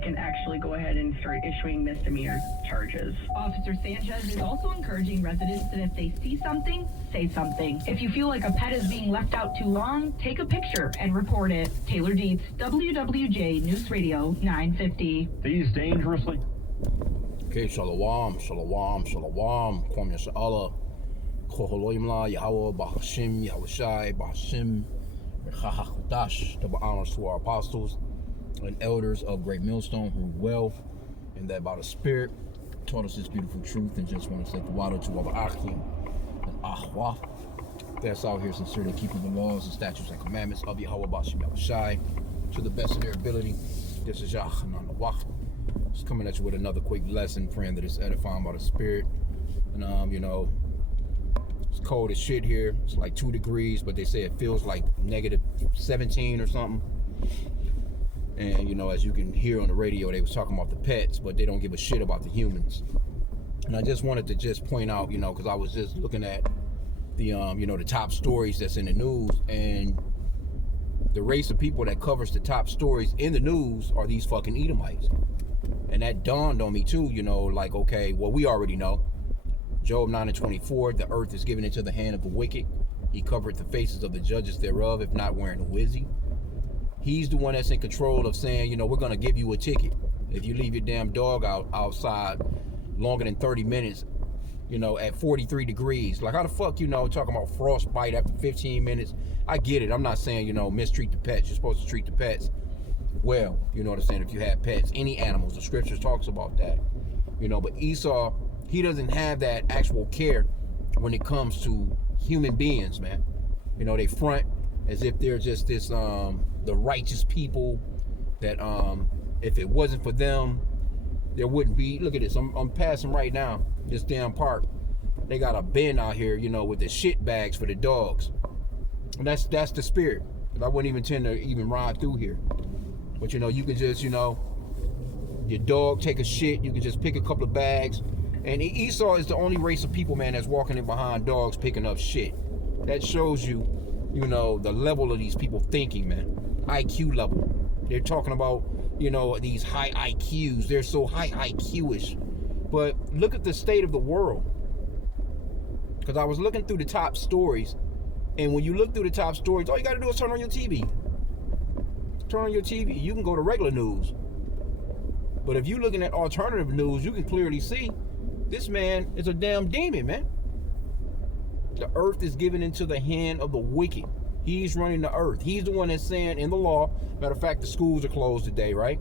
they can actually go ahead and start issuing misdemeanor charges. Officer Sanchez is also encouraging residents that if they see something, say something. If you feel like a pet is being left out too long, take a picture and report it. Taylor Dietz, WWJ News Radio 950. These dangerously... Okay, shalom, shalom, shalom. Kwam Yasha'Allah. Koholoimla, Yahweh, Bahashim, Yahushai, Bahashim, Rechachachudash. Double honors to our apostles and elders of Great Millstone who well, and that by the Spirit taught us this beautiful truth. And just want to say the water to our Achim and Ahwa that's out here sincerely keeping the laws and statutes and commandments of Yahweh, Bahashim, Yahushai to the best of their ability. This is Yachanan Wach. Just coming at you with another quick lesson, praying that it's edifying by the Spirit. And you know, it's cold as shit here. It's like 2 degrees, but they say it feels like negative 17 or something. And you know, as you can hear on the radio, they was talking about the pets, but they don't give a shit about the humans. And I just wanted to just point out, you know, because I was just looking at the you know, the top stories that's in the news, and the race of people that covers the top stories in the news are these fucking Edomites. And that dawned on me too, you know, like, okay, well, we already know. Job 9:24, the earth is given into the hand of the wicked. He covered the faces of the judges thereof, if not wearing a wizzy. He's the one that's in control of saying, you know, we're going to give you a ticket. If you leave your damn dog outside longer than 30 minutes, you know, at 43 degrees. Like, how the fuck, you know, talking about frostbite after 15 minutes? I get it. I'm not saying, you know, mistreat the pets. You're supposed to treat the pets well, you know what I'm saying, if you have pets, any animals, the scriptures talks about that, you know. But Esau, he doesn't have that actual care when it comes to human beings, man. You know, they front as if they're just this the righteous people that if it wasn't for them, there wouldn't be. Look at this, I'm passing right now this damn park. They got a bin out here, you know, with the shit bags for the dogs, and that's the spirit. I wouldn't even tend to even ride through here. But, you know, you can just, you know, your dog take a shit, you can just pick a couple of bags. And Esau is the only race of people, man, that's walking in behind dogs picking up shit. That shows you, you know, the level of these people thinking, man. IQ level. They're talking about, you know, these high IQs. They're so high IQ-ish. But look at the state of the world. Because I was looking through the top stories. And when you look through the top stories, all you got to do is turn on your TV. Turn on your TV, you can go to regular news. But if you're looking at alternative news, you can clearly see this man is a damn demon, man. The earth is given into the hand of the wicked. He's running the earth. He's the one that's saying in the law, matter of fact, the schools are closed today, right?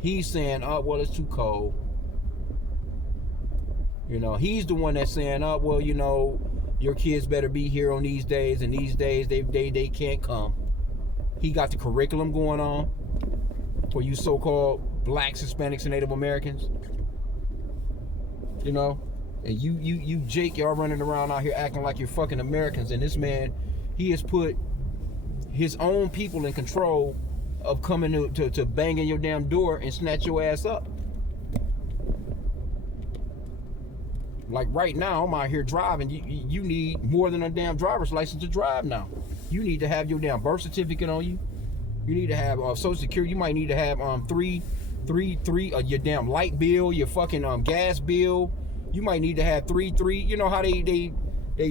He's saying, oh, well, it's too cold. You know, he's the one that's saying, oh, well, you know, your kids better be here on these days, and these days they can't come. He got the curriculum going on for you so-called blacks, Hispanics, and Native Americans. You know? And you Jake, y'all running around out here acting like you're fucking Americans. And this man, he has put his own people in control of coming to banging your damn door and snatch your ass up. Like right now, I'm out here driving. You need more than a damn driver's license to drive now. You need to have your damn birth certificate on you. You need to have Social Security. You might need to have three your damn light bill, your fucking gas bill. You might need to have three. You know how they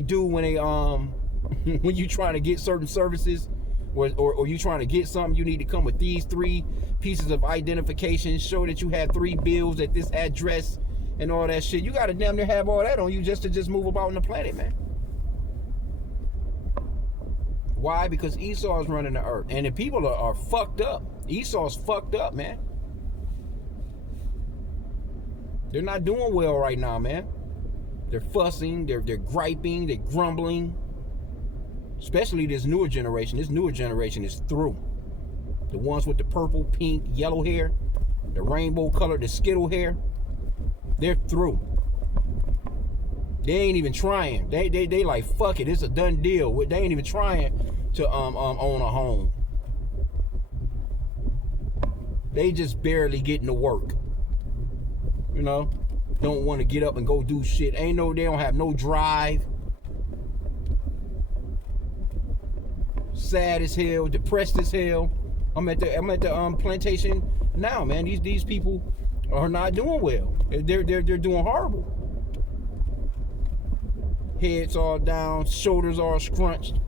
do when they when you trying to get certain services, or you trying to get something. You need to come with these 3 pieces of identification. Show that you had 3 bills at this address and all that shit. You gotta damn near have all that on you just to move about on the planet, man. Why? Because Esau's running the earth. And the people are fucked up. Esau's fucked up, man. They're not doing well right now, man. They're fussing, they're griping, they're grumbling. Especially this newer generation. This newer generation is through. The ones with the purple, pink, yellow hair, the rainbow color, the skittle hair, they're through. They ain't even trying. They like, fuck it, it's a done deal. They ain't even trying to own a home. They just barely getting to work. You know, don't want to get up and go do shit. They don't have no drive. Sad as hell, depressed as hell. I'm at the plantation now, man. These people are not doing well. They're doing horrible. Heads all down, shoulders all scrunched.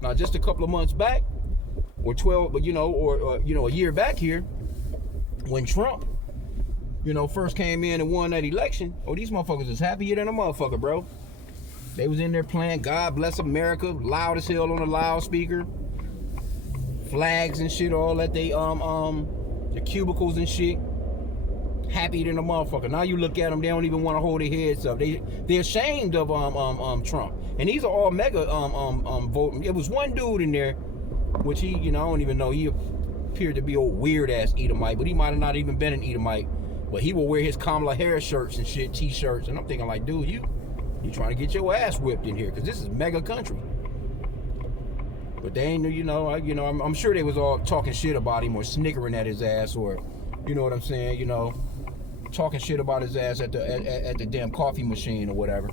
Now, just a couple of months back, or 12, but a year back here, when Trump, first came in and won that election, these motherfuckers is happier than a motherfucker, bro. They was in there playing God Bless America, loud as hell on the loudspeaker, flags and shit, all at the cubicles and shit. Happier than a motherfucker. Now you look at them, they don't even want to hold their heads up. They're ashamed of Trump. And these are all mega voting. It was one dude in there, which he, I don't even know. He appeared to be a weird ass Edomite, but he might have not even been an Edomite. But he will wear his Kamala Harris shirts and shit, t-shirts, and I'm thinking like, dude, you trying to get your ass whipped in here, because this is mega country. But they ain't, I'm sure they was all talking shit about him or snickering at his ass, or, you know what I'm saying, talking shit about his ass at the damn coffee machine or whatever,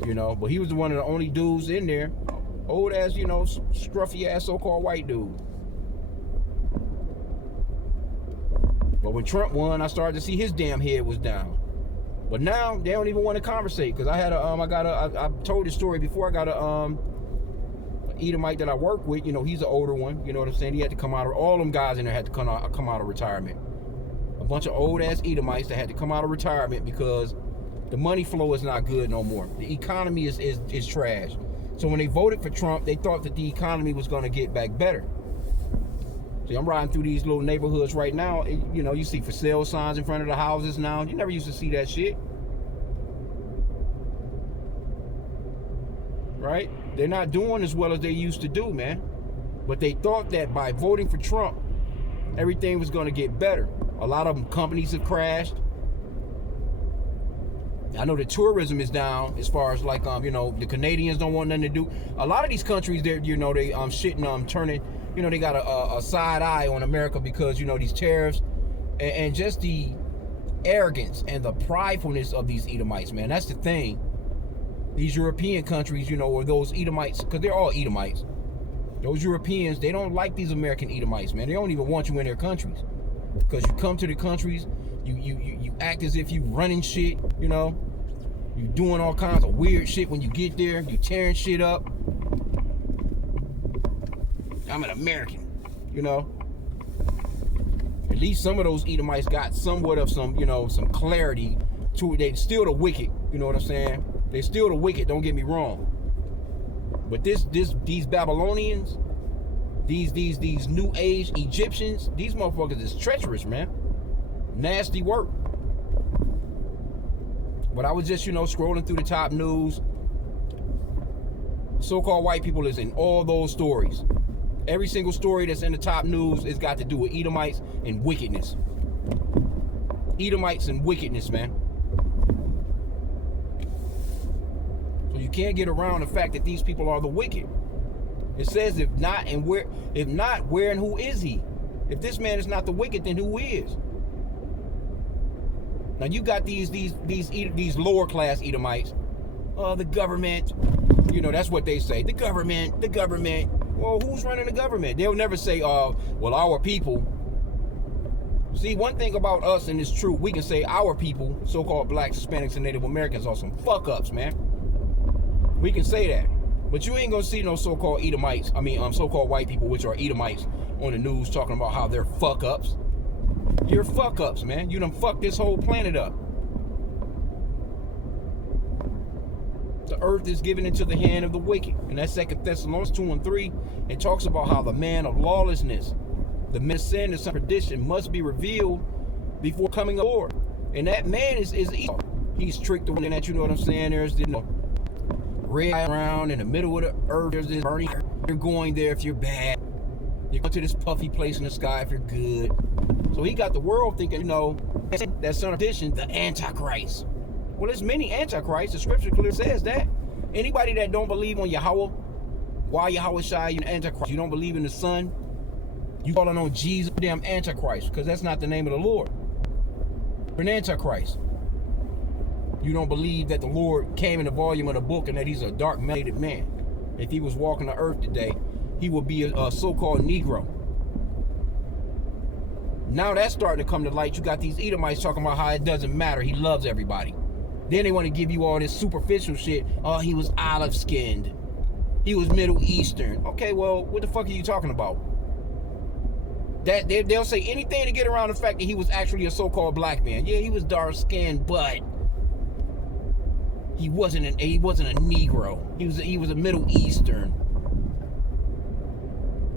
But he was one of the only dudes in there, old ass, scruffy ass so-called white dude. But when Trump won, I started to see his damn head was down. But now they don't even want to conversate, because I told this story before. I got a Edomite that I work with. He's an older one. You know what I'm saying? He had to come out of, all them guys in there had to come out of retirement. A bunch of old ass Edomites that had to come out of retirement because the money flow is not good no more. The economy is trash. So when they voted for Trump, they thought that the economy was going to get back better. See, I'm riding through these little neighborhoods right now. You see for sale signs in front of the houses now. You never used to see that shit. Right? They're not doing as well as they used to do, man. But they thought that by voting for Trump, everything was going to get better. A lot of companies have crashed. I know the tourism is down as far as like, the Canadians don't want nothing to do. A lot of these countries, they shitting, turning, they got a side eye on America because, these tariffs and just the arrogance and the pridefulness of these Edomites, man. That's the thing. These European countries, or those Edomites, because they're all Edomites. Those Europeans, they don't like these American Edomites, man. They don't even want you in their countries. Because you come to the countries, you act as if you running shit, you doing all kinds of weird shit when you get there. You tearing shit up. I'm an American, At least some of those Edomites got somewhat of some clarity to it. They still the wicked, you know what I'm saying? They still the wicked, don't get me wrong. But these Babylonians, these new age Egyptians, these motherfuckers is treacherous, man. Nasty work. But I was just, scrolling through the top news. So-called white people is in all those stories. Every single story that's in the top news has got to do with Edomites and wickedness. Edomites and wickedness, man. So you can't get around the fact that these people are the wicked. It says if not, where and who is he? If this man is not the wicked, then who is? Now you got these lower class Edomites. The government, that's what they say. The government. Well, who's running the government? They'll never say, well, our people. See, one thing about us, and it's true, we can say our people, so-called blacks, Hispanics, and Native Americans, are some fuck-ups, man. We can say that. But you ain't gonna see no so-called Edomites, so-called white people, which are Edomites, on the news talking about how they're fuck-ups. You're fuck-ups, man. You done fucked this whole planet up. The earth is given into the hand of the wicked. And that's 2 Thessalonians 2:3. It talks about how the man of lawlessness, the man of sin and some perdition, must be revealed before coming of the Lord. And that man is evil. He's tricked the one that, you know what I'm saying? There's red around in the middle of the earth. There's this burning. You're going there if you're bad. You're going to this puffy place in the sky if you're good. So he got the world thinking, that son of perdition, the Antichrist. Well, there's many antichrists. The scripture clearly says that. Anybody that don't believe on Yahweh, why Yahweh Shai, you're an antichrist. You don't believe in the Son, you calling on Jesus, damn antichrist, because that's not the name of the Lord. You're an antichrist. You don't believe that the Lord came in the volume of the book and that he's a dark-minded man. If he was walking the earth today, he would be a so-called Negro. Now that's starting to come to light. You got these Edomites talking about how it doesn't matter. He loves everybody. Then they want to give you all this superficial shit. Oh, he was olive skinned. He was Middle Eastern. Okay, well, what the fuck are you talking about? That they'll say anything to get around the fact that he was actually a so-called black man. Yeah, he was dark skinned, but he wasn't a Negro. He was a Middle Eastern.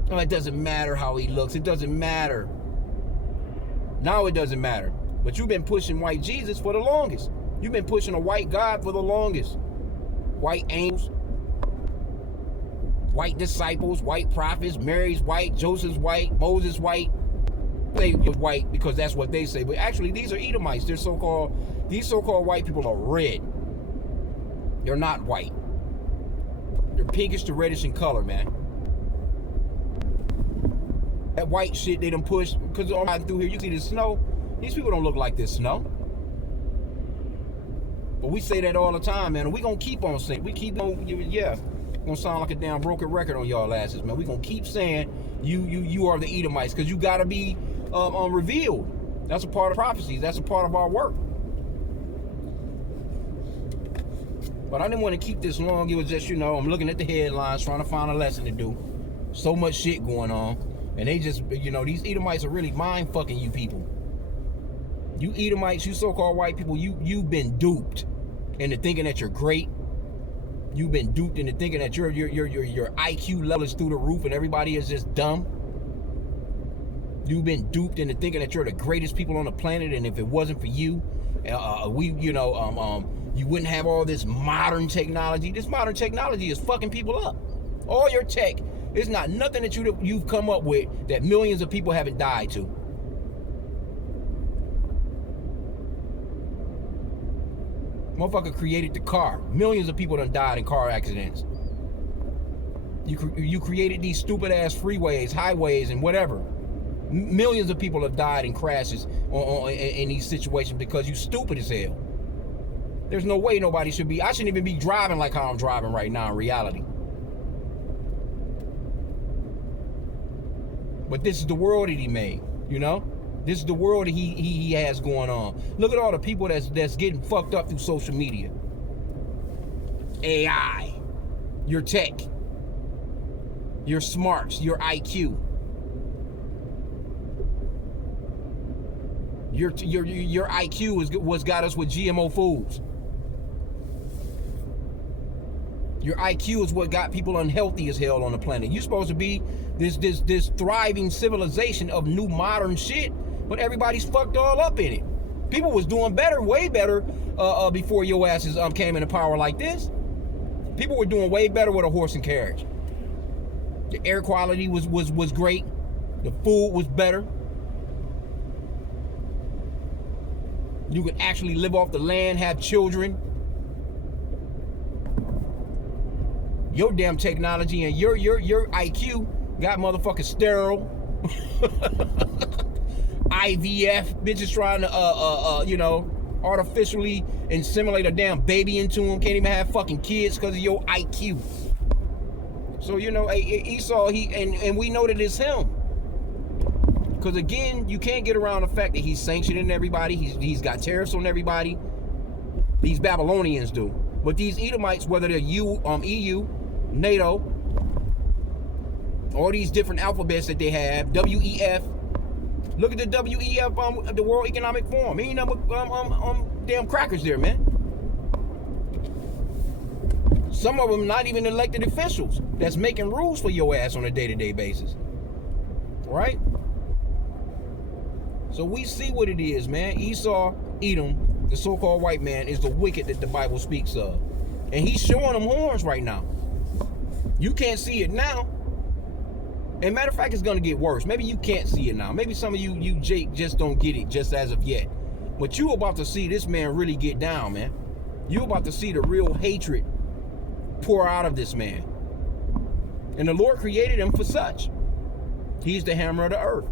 Oh, it doesn't matter how he looks. It doesn't matter. Now it doesn't matter. But you've been pushing white Jesus for the longest. You've been pushing a white God for the longest. White angels, white disciples, white prophets, Mary's white, Joseph's white, Moses white. They were white because that's what they say. But actually, these are Edomites. These so-called white people are red. They're not white. They're pinkish to reddish in color, man. That white shit they done pushed, because all right through here, you see the snow. These people don't look like this snow. But we say that all the time, man. And we gonna keep on saying, we keep on, yeah. Gonna sound like a damn broken record on y'all asses, man. We gonna keep saying you are the Edomites, because you gotta be revealed. That's a part of prophecies. That's a part of our work. But I didn't want to keep this long. It was just, I'm looking at the headlines, trying to find a lesson to do. So much shit going on. And they just, these Edomites are really mind fucking you people. You Edomites, you so-called white people, you've been duped into thinking that you're great. You've been duped into thinking that your IQ level is through the roof and everybody is just dumb. You've been duped into thinking that you're the greatest people on the planet, and if it wasn't for you, you wouldn't have all this modern technology. This modern technology is fucking people up. All your tech. It's not nothing that you've come up with that millions of people haven't died to. Motherfucker created the car. Millions of people done died in car accidents. You created these stupid ass freeways, highways, and whatever. Millions of people have died in crashes in these situations because you stupid as hell. There's no way I shouldn't even be driving like how I'm driving right now in reality. But this is the world that he made, This is the world that he has going on. Look at all the people that's getting fucked up through social media. AI, your tech, your smarts, your IQ. Your IQ is what's got us with GMO foods. Your IQ is what got people unhealthy as hell on the planet. You're supposed to be this thriving civilization of new modern shit, but everybody's fucked all up in it. People was doing better, way better, before your asses came into power like this. People were doing way better with a horse and carriage. The air quality was great. The food was better. You could actually live off the land, have children. Your damn technology and your IQ got motherfucking sterile. IVF, bitches trying to artificially inseminate a damn baby into them. Can't even have fucking kids because of your IQ. So Esau, and we know that it's him. Because again, you can't get around the fact that he's sanctioning everybody. He's got tariffs on everybody. These Babylonians do. But these Edomites, whether they're EU, NATO, all these different alphabets that they have, WEF. Look at the WEF, the World Economic Forum. Ain't number damn crackers there, man. Some of them not even elected officials that's making rules for your ass on a day-to-day basis. Right? So we see what it is, man. Esau, Edom, the so-called white man, is the wicked that the Bible speaks of. And he's showing them horns right now. You can't see it now. And matter of fact, it's going to get worse. Maybe you can't see it now. Maybe some of you Jake, just don't get it just as of yet. But you about to see this man really get down, man. You about to see the real hatred pour out of this man. And the Lord created him for such. He's the hammer of the earth.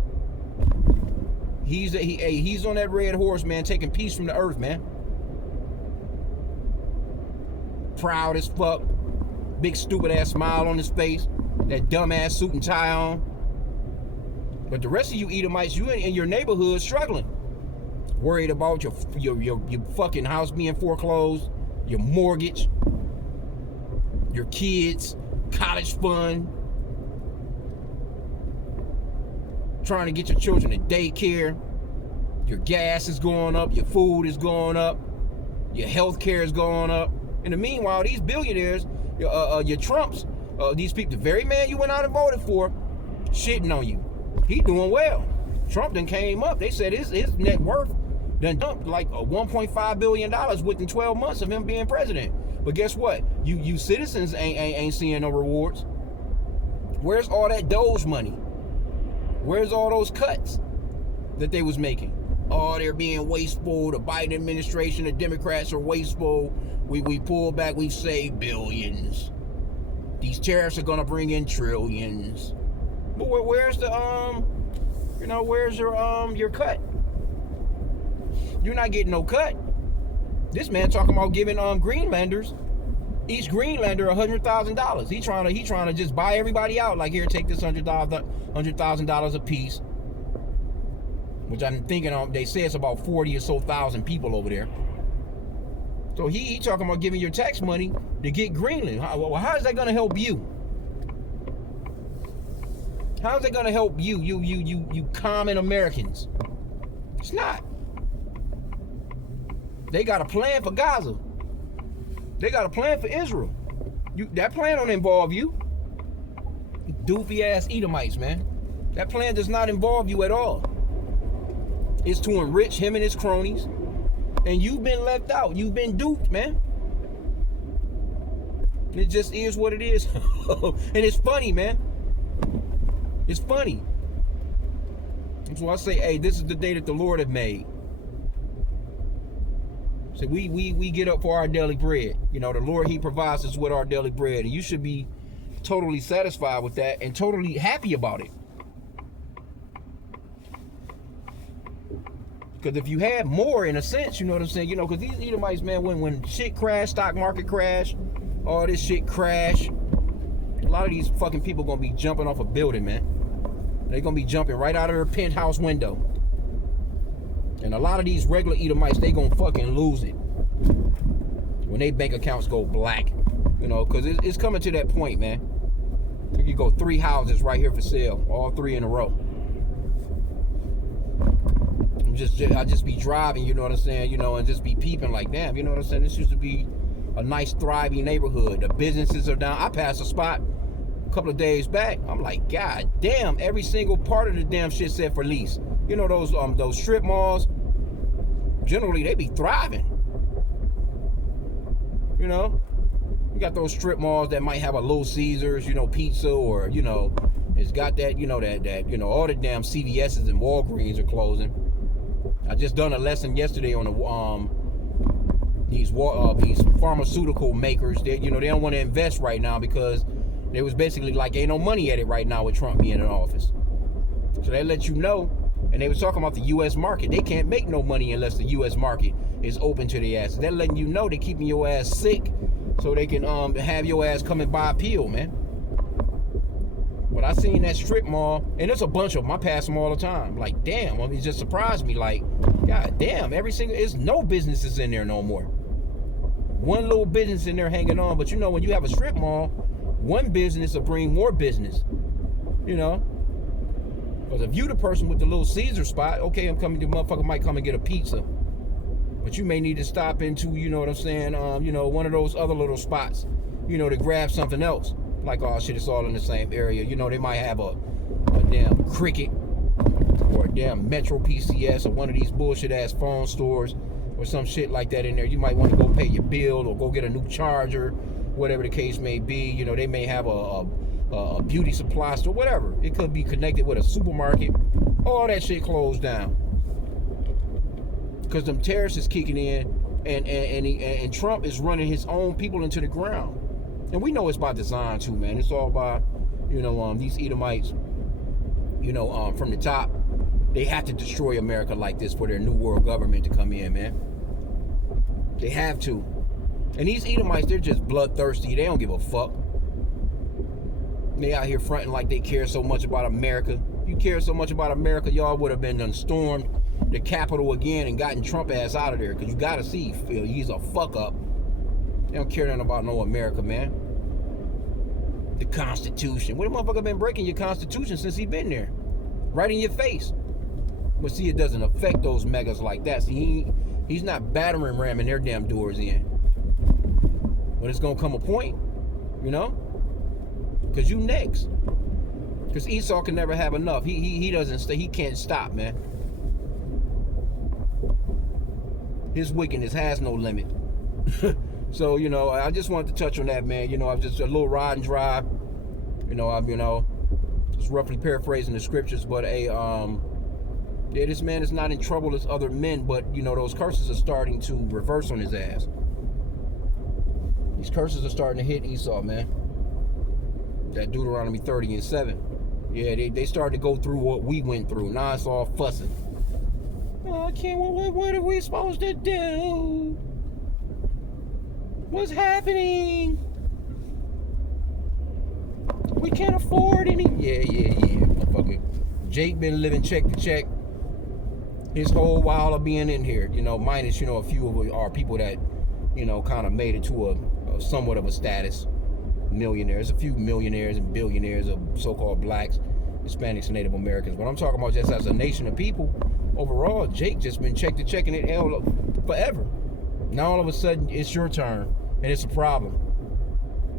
He's on that red horse, man, taking peace from the earth, man. Proud as fuck. Big stupid ass smile on his face. That dumb ass suit and tie on. But the rest of you Edomites, you in your neighborhood struggling. Worried about your fucking house being foreclosed, your mortgage, your kids, college fund, trying to get your children to daycare. Your gas is going up, your food is going up, your health care is going up. In the meanwhile, these billionaires, your Trumps, these people, the very man you went out and voted for, shitting on you. He doing well. Trump done came up. They said his net worth done dumped like $1.5 billion within 12 months of him being president. But guess what? You citizens ain't seeing no rewards. Where's all that Doge money? Where's all those cuts that they was making? Oh, they're being wasteful. The Biden administration, the Democrats are wasteful. We pull back. We've saved billions. These tariffs are gonna bring in trillions. But where's the where's your cut? You're not getting no cut. This man talking about giving Greenlanders, each Greenlander $100,000. He trying to just buy everybody out. Like, here, take this $100,000 a piece. Which I'm thinking they say it's about 40 or so thousand people over there. So he talking about giving your tax money to get Greenland. How is that gonna help you? How is it gonna help you common Americans? It's not. They got a plan for Gaza. They got a plan for Israel. That plan don't involve you. Doofy ass Edomites, man. That plan does not involve you at all. It's to enrich him and his cronies. And you've been left out. You've been duped, man. It just is what it is. And it's funny, man. It's funny. That's why I say, hey, this is the day that the Lord have made. So we get up for our daily bread. You know, the Lord, he provides us with our daily bread. And you should be totally satisfied with that and totally happy about it. Because if you had more, in a sense, you know what I'm saying? You know, because these Edomites, man, when shit crash, stock market crash, all this shit crash, a lot of these fucking people gonna be jumping off a building, man. They're gonna be jumping right out of their penthouse window. And a lot of these regular Edomites, they gonna fucking lose it when they bank accounts go black. You know, because it's coming to that point, man. You go 3 houses right here for sale, all 3 in a row. I just be driving, you know what I'm saying, you know, and just be peeping like, damn, you know what I'm saying, this used to be a nice thriving neighborhood. The businesses are down. I passed a spot a couple of days back. I'm like, god damn, every single part of the damn shit set for lease. You know, those strip malls, generally they be thriving. You know, you got those strip malls that might have a Little Caesars, you know, pizza, or, you know, it's got that, you know, that you know, all the damn CVS's and Walgreens are closing. I just done a lesson yesterday on these pharmaceutical makers. They, you know, they don't want to invest right now because they was basically like, ain't no money at it right now with Trump being in office. So they let you know, and they was talking about the U.S. market. They can't make no money unless the U.S. market is open to the asses. They're letting you know they're keeping your ass sick so they can have your ass come and buy a pill, man. But I seen that strip mall, and there's a bunch of them. I pass them all the time. Like, damn, I mean, it just surprised me. Like, god damn, there's no businesses in there no more. One little business in there hanging on. But you know, when you have a strip mall, one business will bring more business. You know? Because if you the person with the Little Caesar spot, okay, I'm coming, the motherfucker might come and get a pizza. But you may need to stop into, you know what I'm saying, you know, one of those other little spots, you know, to grab something else. Like, oh shit, it's all in the same area. You know, they might have a damn Cricket or a damn Metro PCS or one of these bullshit ass phone stores or some shit like that in there. You might want to go pay your bill or go get a new charger, whatever the case may be. You know, they may have a beauty supply store, whatever. It could be connected with a supermarket. All that shit closed down because them terrorists is kicking in, and Trump is running his own people into the ground. And we know it's by design too, man. It's all by, you know, these Edomites, you know, from the top. They have to destroy America like this for their new world government to come in, man. They have to. And these Edomites, they're just bloodthirsty. They don't give a fuck. They out here fronting like they care so much about America. you cared so much about America, y'all would have been done stormed the Capitol again and gotten Trump ass out of there. Because you got to see, Phil, he's a fuck up. They don't care nothing about no America, man. The Constitution. What the motherfucker been breaking your Constitution since he been there? Right in your face. But see, it doesn't affect those megas like that. See, he's not battering ramming their damn doors in. But it's going to come a point, you know? Because you next. Because Esau can never have enough. He doesn't stay. He can't stop, man. His wickedness has no limit. So, you know, I just wanted to touch on that, man. You know, I'm just a little ride and drive. You know, just roughly paraphrasing the scriptures. But, yeah, this man is not in trouble as other men. But, you know, those curses are starting to reverse on his ass. These curses are starting to hit Esau, man. That Deuteronomy 30:7. Yeah, they started to go through what we went through. Now it's all fussing. Oh, I can't. What are we supposed to do? What's happening? We can't afford any. Yeah. Motherfucker. Jake been living check to check his whole while of being in here. You know, minus, you know, a few of our people that, you know, kind of made it to a somewhat of a status. Millionaires, a few millionaires and billionaires of so-called blacks, Hispanics, and Native Americans. But I'm talking about just as a nation of people. Overall, Jake just been check to checking it forever. Now all of a sudden, it's your turn. And it's a problem.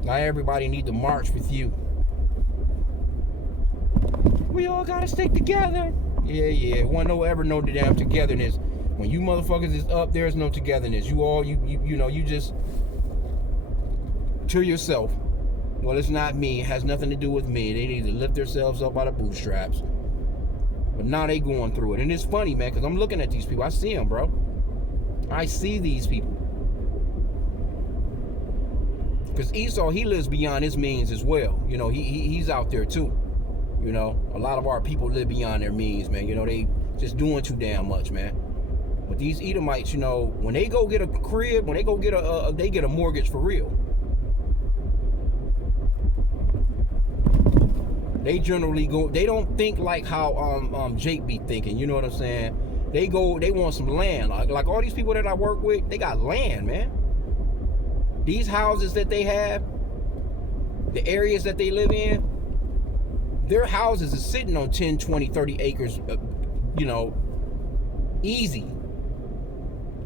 Now everybody need to march with you. We all gotta stick together. Yeah. Ever know the damn togetherness. When you motherfuckers is up, there's no togetherness. You know, you just to yourself. Well, it's not me. It has nothing to do with me. They need to lift themselves up by the bootstraps. But now they going through it. And it's funny, man, because I'm looking at these people. I see them, bro. I see these people. Because Esau, he lives beyond his means as well. You know, he's out there too. You know, a lot of our people live beyond their means, man. You know, they just doing too damn much, man. But these Edomites, you know, when they go get a crib, when they go get they get a mortgage for real. They generally go, they don't think like how Jake be thinking, you know what I'm saying? They want some land. Like all these people that I work with, they got land, man. These houses that they have, the areas that they live in, their houses is sitting on 10, 20, 30 acres, you know, easy.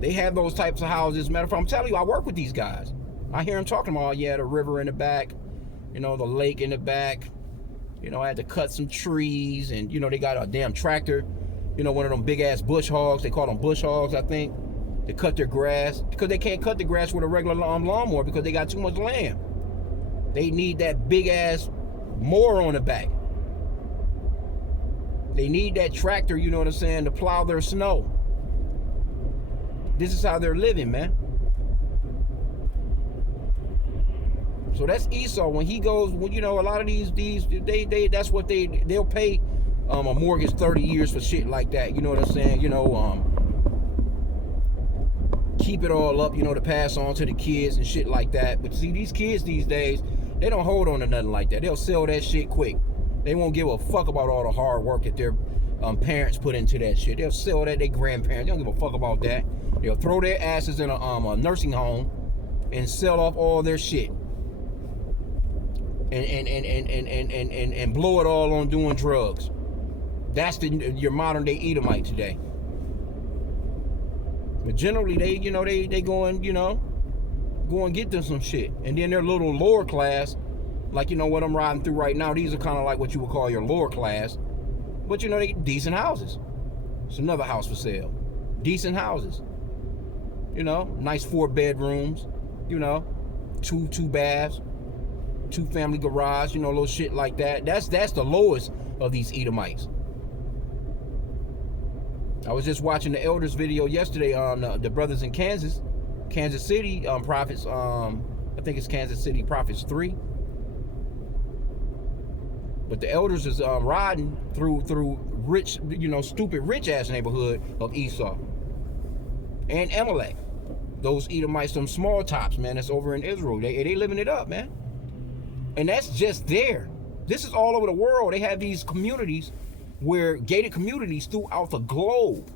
They have those types of houses. Matter of fact, I'm telling you, I work with these guys. I hear them talking about, yeah, the river in the back, you know, the lake in the back. You know, I had to cut some trees, and, you know, they got a damn tractor, you know, one of them big-ass bush hogs. They call them bush hogs, I think. They cut their grass because they can't cut the grass with a regular lawnmower because they got too much land. They need that big-ass mower on the back. They need that tractor, you know what I'm saying, to plow their snow. This is how they're living, man. So that's Esau. When he goes, you know, a lot of these they that's what they'll pay a mortgage 30 years for shit like that. You know what I'm saying? You know, keep it all up, you know, to pass on to the kids and shit like that. But see, these kids these days, they don't hold on to nothing like that. They'll sell that shit quick. They won't give a fuck about all the hard work that their parents put into that shit. They'll sell that, their grandparents. They don't give a fuck about that. They'll throw their asses in a nursing home and sell off all their shit. And blow it all on doing drugs. That's your modern day Edomite today. But generally they go and, you know, go and get them some shit. And then their little lower class, like, you know, what I'm riding through right now, these are kind of like what you would call your lower class. But, you know, they decent houses. It's another house for sale. Decent houses. You know, nice 4 bedrooms, you know, two baths, 2 family garage, you know, little shit like that. That's the lowest of these Edomites. I was just watching the elders video yesterday on the brothers in Kansas City prophets. I think it's Kansas City prophets 3. But the elders is riding through rich, you know, stupid rich ass neighborhood of Esau and Amalek. Those Edomites, some small tops, man. That's over in Israel. They living it up, man. And that's just there. This is all over the world. They have these communities where gated communities throughout the globe.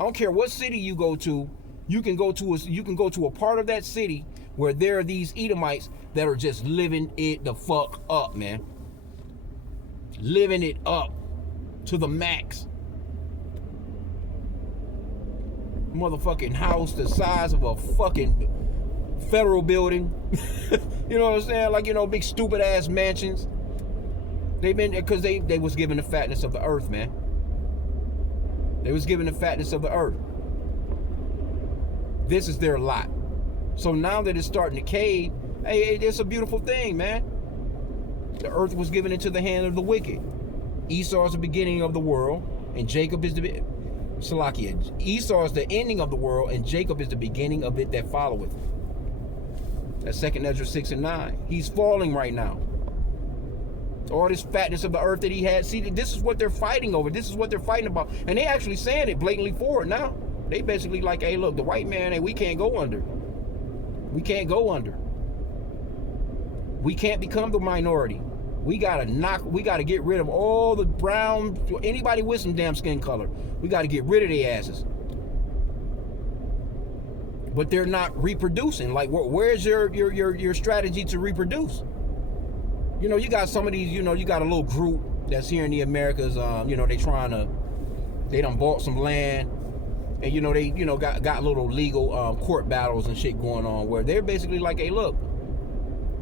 I don't care what city you go to, you can go to a part of that city where there are these Edomites that are just living it the fuck up, man. Living it up to the max. Motherfucking house the size of a fucking federal building. You know what I'm saying? Like, you know, big stupid ass mansions. They've been, because they was given the fatness of the earth, man. They was given the fatness of the earth. This is their lot. So now that it's starting to cave, hey, it's a beautiful thing, man. The earth was given into the hand of the wicked. Esau is the beginning of the world, and Jacob is the Salakia. Esau is the ending of the world, and Jacob is the beginning of it that followeth. That's 2 Ezra 6 and 9. He's falling right now. All this fatness of the earth that he had. See, this is what they're fighting over. This is what they're fighting about. And they actually saying it blatantly forward now. They basically like, hey, look, the white man, hey, we can't go under. We can't go under. We can't become the minority. We gotta get rid of all the brown, anybody with some damn skin color. We gotta get rid of their asses. But they're not reproducing. Like, where's your strategy to reproduce? You know, you got some of these, you know, you got a little group that's here in the Americas, you know, they done bought some land, and, you know, they, you know, got little legal court battles and shit going on where they're basically like, hey, look,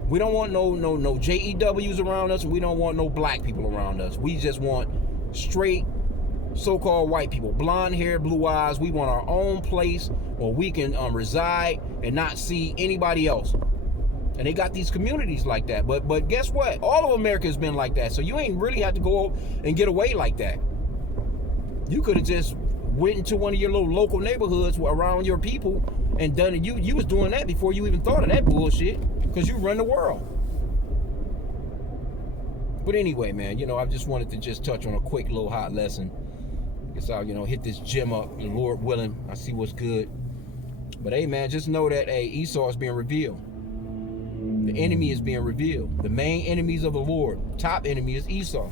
we don't want no JEWs around us, and we don't want no black people around us. We just want straight so-called white people, blonde hair, blue eyes. We want our own place where we can reside and not see anybody else. And they got these communities like that. But guess what? All of America has been like that. So you ain't really have to go and get away like that. You could have just went into one of your little local neighborhoods around your people and done it. You was doing that before you even thought of that bullshit, because you run the world. But anyway, man, you know, I just wanted to just touch on a quick little hot lesson. Guess I'll, you know, hit this gym up, the Lord willing. I see what's good. But hey, man, just know that, hey, Esau is being revealed. The enemy is being revealed. The main enemies of the Lord. Top enemy is Esau.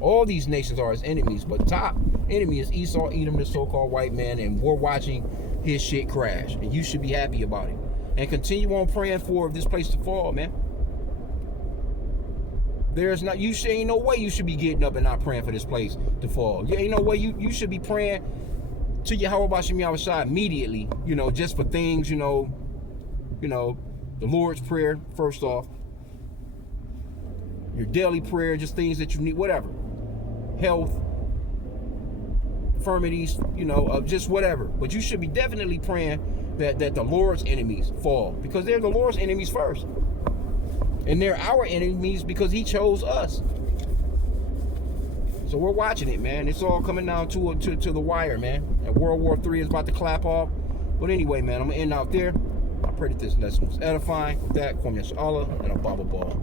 All these nations are his enemies, but top enemy is Esau, Edom, the so-called white man, and we're watching his shit crash. And you should be happy about it. And continue on praying for this place to fall, man. Ain't no way you should be getting up and not praying for this place to fall. Ain't no way you should be praying to Yahweh Bashim Yahushua immediately, you know, just for things, you know, the Lord's Prayer, first off. Your daily prayer, just things that you need, whatever. Health, infirmities, you know, just whatever. But you should be definitely praying that the Lord's enemies fall, because they're the Lord's enemies first. And they're our enemies because he chose us. So we're watching it, man. It's all coming down to the wire, man. And World War III is about to clap off. But anyway, man, I'm going to end out there. I pray that this lesson was edifying. With that, Kwame Allah and a Baba Ball.